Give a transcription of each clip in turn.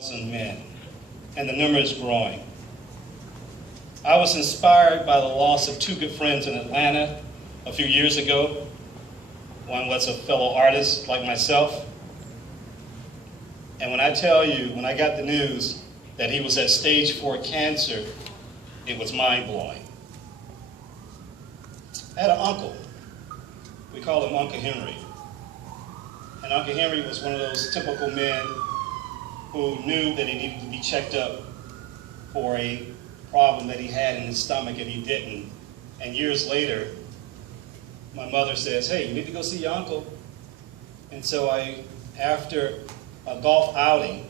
Men, and the number is growing. I was inspired by the loss of two good friends in Atlanta a few years ago. One was a fellow artist like myself. And when I tell you, when I got the news that he was at stage 4 cancer, it was mind-blowing. I had an uncle. We call him Uncle Henry. And Uncle Henry was one of those typical men who knew that he needed to be checked up for a problem that he had in his stomach and he didn't. And years later, my mother says, "Hey, you need to go see your uncle." And so after a golf outing,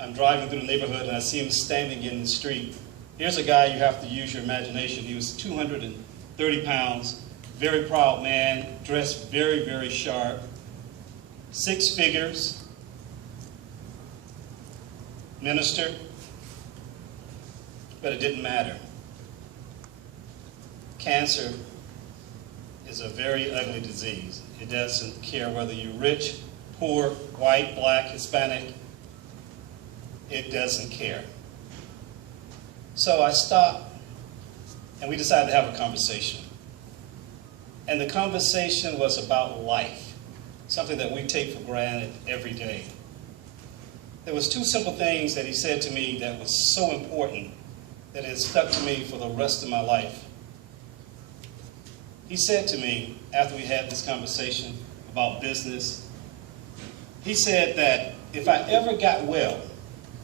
I'm driving through the neighborhood and I see him standing in the street. Here's a guy you have to use your imagination. He was 230 pounds, very proud man, dressed very, very sharp, 6 figures, minister, but it didn't matter. Cancer is a very ugly disease. It doesn't care whether you're rich, poor, white, black, Hispanic. It doesn't care. So I stopped and we decided to have a conversation. And the conversation was about life, something that we take for granted every day. There was 2 simple things that he said to me that was so important that it stuck to me for the rest of my life. He said to me, after we had this conversation about business, he said that if I ever got well,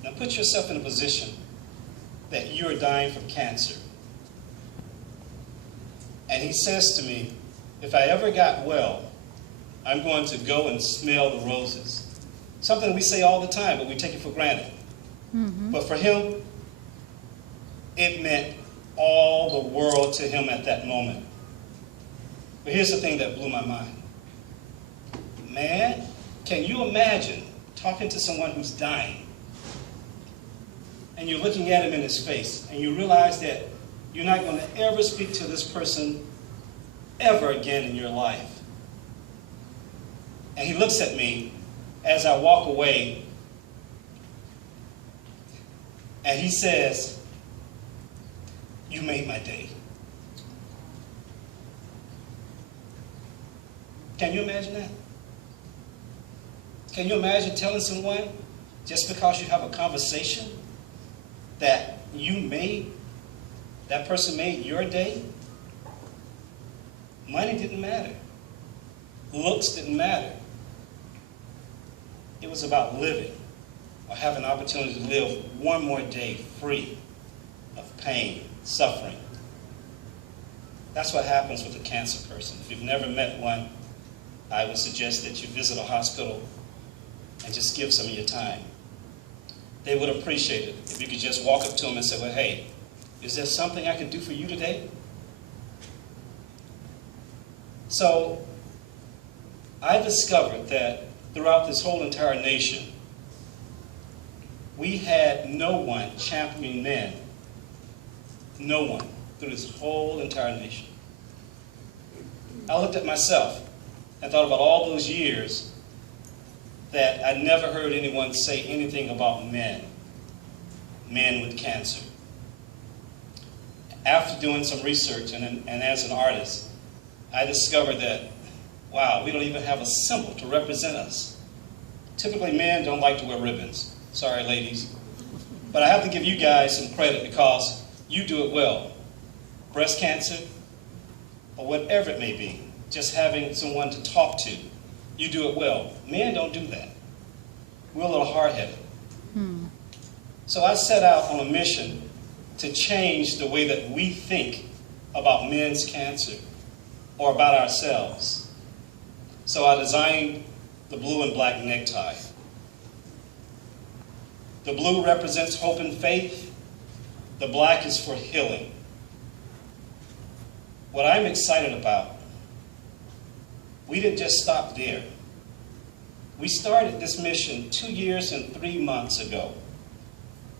now put yourself in a position that you're dying from cancer. And he says to me, if I ever got well, I'm going to go and smell the roses. Something we say all the time, but we take it for granted. Mm-hmm. But for him, it meant all the world to him at that moment. But here's the thing that blew my mind. Man, can you imagine talking to someone who's dying, and you're looking at him in his face, and you realize that you're not going to ever speak to this person ever again in your life? And he looks at me as I walk away, and he says, "You made my day." Can you imagine that? Can you imagine telling someone, just because you have a conversation, that that person made your day? Money didn't matter. Looks didn't matter. It was about living, or having an opportunity to live one more day free of pain, suffering. That's what happens with a cancer person. If you've never met one, I would suggest that you visit a hospital and just give some of your time. They would appreciate it if you could just walk up to them and say, "Well, hey, is there something I can do for you today?" So I discovered that throughout this whole entire nation, we had no one championing men. No one through this whole entire nation. I looked at myself and thought about all those years that I never heard anyone say anything about men with cancer. After doing some research and as an artist, I discovered that, wow, we don't even have a symbol to represent us. Typically, men don't like to wear ribbons. Sorry, ladies. But I have to give you guys some credit because you do it well. Breast cancer, or whatever it may be, just having someone to talk to, you do it well. Men don't do that. We're a little hard-headed. So I set out on a mission to change the way that we think about men's cancer or about ourselves. So I designed the blue and black necktie. The blue represents hope and faith. The black is for healing. What I'm excited about, we didn't just stop there. We started this mission 2 years and 3 months ago.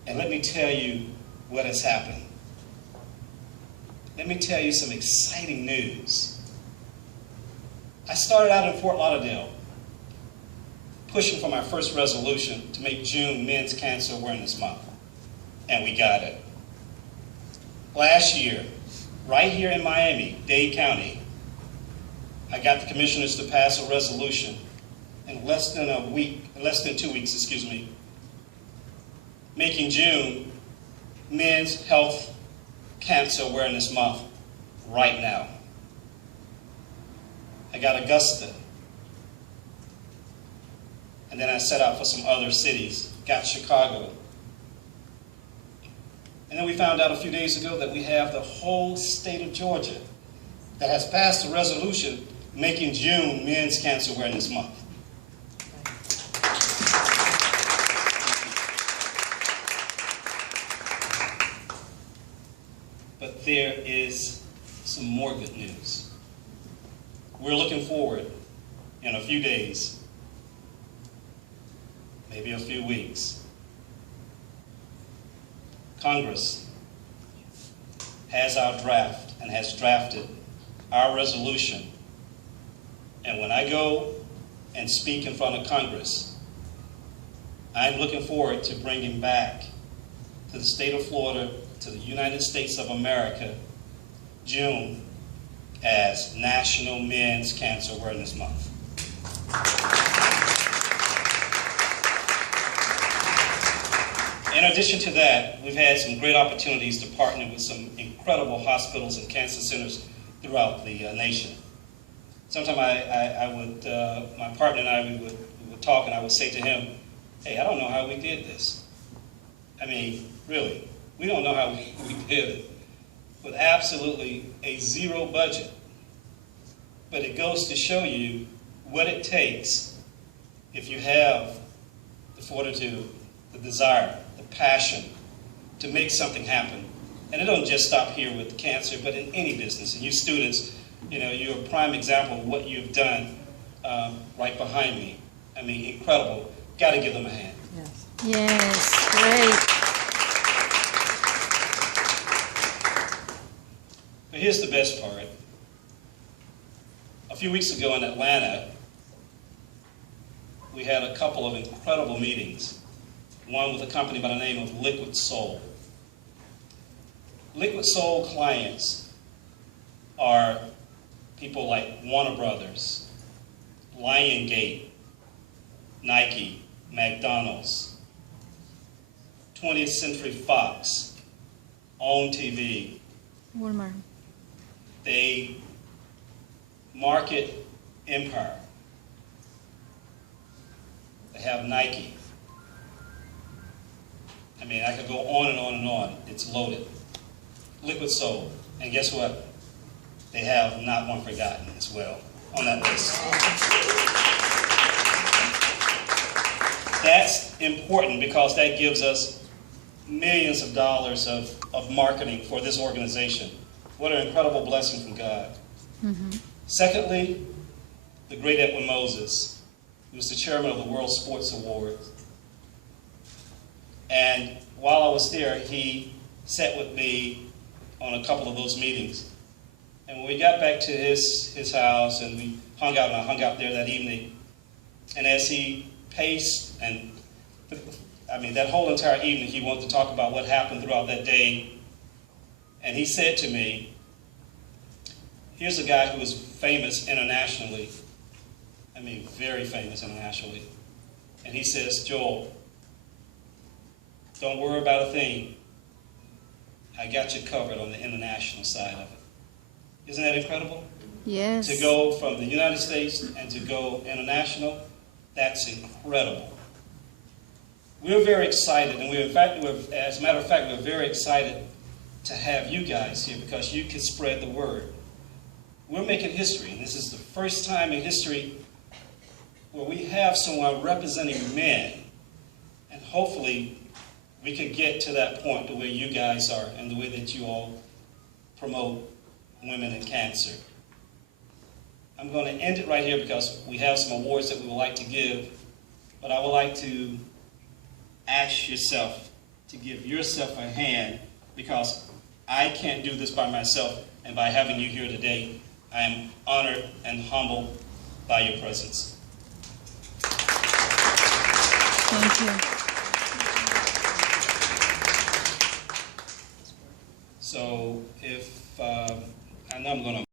And let me tell you what has happened. Let me tell you some exciting news. I started out in Fort Lauderdale. pushing for my first resolution to make June Men's Cancer Awareness Month. And we got it. Last year, right here in Miami, Dade County, I got the commissioners to pass a resolution in less than 2 weeks, making June Men's Health Cancer Awareness Month right now. I got Augusta, and then I set out for some other cities, got Chicago. And then we found out a few days ago that we have the whole state of Georgia that has passed a resolution making June Men's Cancer Awareness Month. But there is some more good news. We're looking forward in a few days, maybe a few weeks. Congress has our draft and has drafted our resolution. And when I go and speak in front of Congress, I'm looking forward to bringing back to the state of Florida, to the United States of America, June as National Men's Cancer Awareness Month. In addition to that, we've had some great opportunities to partner with some incredible hospitals and cancer centers throughout the nation. Sometimes my partner and I, we would talk, and I would say to him, hey, I don't know how we did this. I mean, really, we don't know how we did it with absolutely a zero budget. But it goes to show you what it takes if you have the fortitude, the desire, the passion to make something happen. And it don't just stop here with cancer, but in any business. And you students, you know, you're a prime example of what you've done right behind me. I mean, incredible. Got to give them a hand. Yes. Yes, great. But here's the best part. A few weeks ago in Atlanta, we had a couple of incredible meetings. One with a company by the name of Liquid Soul. Liquid Soul clients are people like Warner Brothers, Lionsgate, Nike, McDonald's, 20th Century Fox, OWN TV. Walmart. They market Empire. They have Nike. I mean, I could go on and on and on. It's loaded. Liquid Soul. And guess what? They have Not1forgotten as well on that list. That's important because that gives us millions of dollars of marketing for this organization. What an incredible blessing from God. Mm-hmm. Secondly, the great Edwin Moses, who was the chairman of the World Sports Awards. And while I was there, he sat with me on a couple of those meetings. And when we got back to his house and we hung out, and I hung out there that evening, and as he paced, and I mean, that whole entire evening, he wanted to talk about what happened throughout that day. And he said to me, here's a guy who is famous internationally. I mean, very famous internationally. And he says, Joel, don't worry about a thing. I got you covered on the international side of it. Isn't that incredible? Yes. To go from the United States and to go international, that's incredible. We're very excited, and as a matter of fact, we're very excited to have you guys here because you can spread the word. We're making history, and this is the first time in history where we have someone representing men, and hopefully we could get to that point the way you guys are and the way that you all promote women and cancer. I'm going to end it right here because we have some awards that we would like to give, but I would like to ask yourself to give yourself a hand because I can't do this by myself, and by having you here today, I am honored and humbled by your presence. Thank you. So if, I know I'm going to